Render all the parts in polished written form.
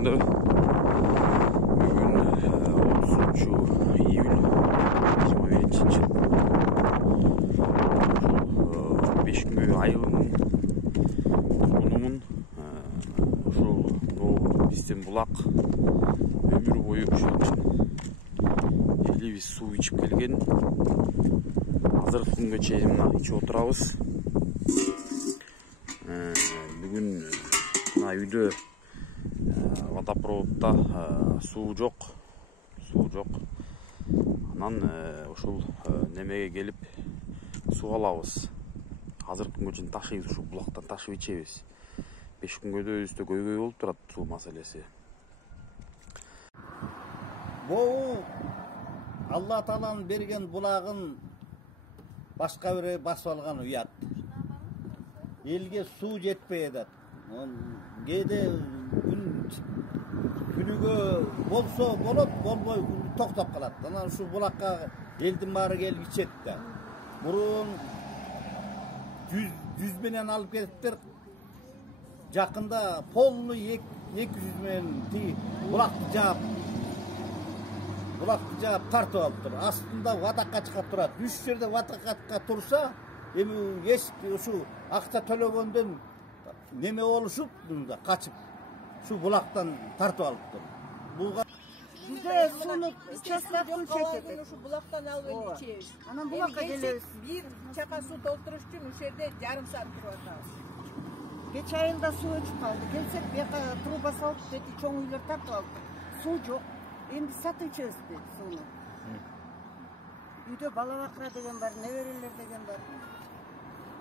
күндө бүгүн 30-июль 2021-жыл 5 күнгө айылынын тургунумун. Ушул биздин булак өмүр бою ушул элибиз суу ичип келген. Азыркы күнгө чейин мына ичип отурабыз. Бүгүн мына үйдө водопроводдо суу жок. Анан ушул немеге келип суу алабыз. Азыркы күнгө чейин ташыйбыз, ушул булактан ташып ичебиз. 5 күнгөдө өзүбүздө көйгөй болуп турат суу маселеси. Бул Алла Тааланын берген булагын башка бири басып алган уят. Элге суу жетпей атат. Кээде күнүгө болсо болот, болбой токтоп калат. Анан ушул булакка элдин баары келип ичет да. Мурун 100 менен алып кетиптир. Жакында полный 200 менен булакты жаап тартып алыптыр. Астында ватакка чыгып турат. 3 жерде ватакка турса, эми эч ушу акча төлөгөндөн неме болушуп, качып şu bulaktan tartып alıptır. Bizde sunu çöstüğün çekti. Şu bulaktan alıp içiyoruz. Anam bulakka geliyoruz. Bir çaka su dolduruş için şu yerde yarım saat duruyoruz. Geçen yılda su içip kaldı. Gelsek bir truba salıp dedi, çoğun uylar tartып aldık. Su yok. Şimdi satı içiyoruz dedi sunu. Үйde балабакра деген бар, неверелер деген бар.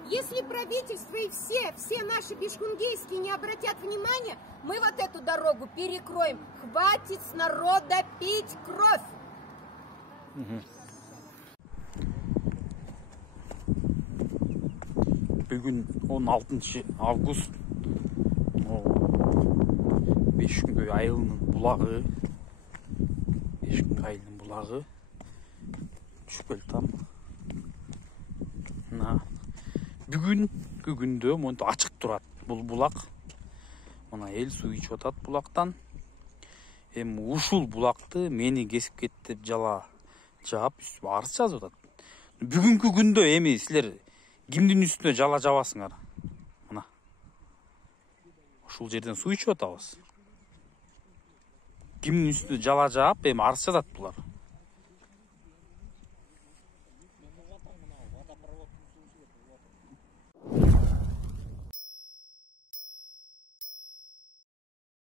Если правительство и все наши бишкунгейские не обратят внимания, мы вот эту дорогу перекроем. Хватит с народа пить кровь. Бүгүн 16 август 5 күнгөй айылынын булагы түшүп келди там. Бүгүнкү күндө монтип ачык турат бул булак. Мына эл суу ичип атат булактан. Эми ушул булакты мени кесип кетти деп жаап үстүмө арыз жазып атат. Бүгүнкү күндө эми силер кимдин үстүнө жала жабасыңар? Мына ушул жерден суу ичип атабыз. Кимдин үстүнө жала жаап эми арыз жазат булар.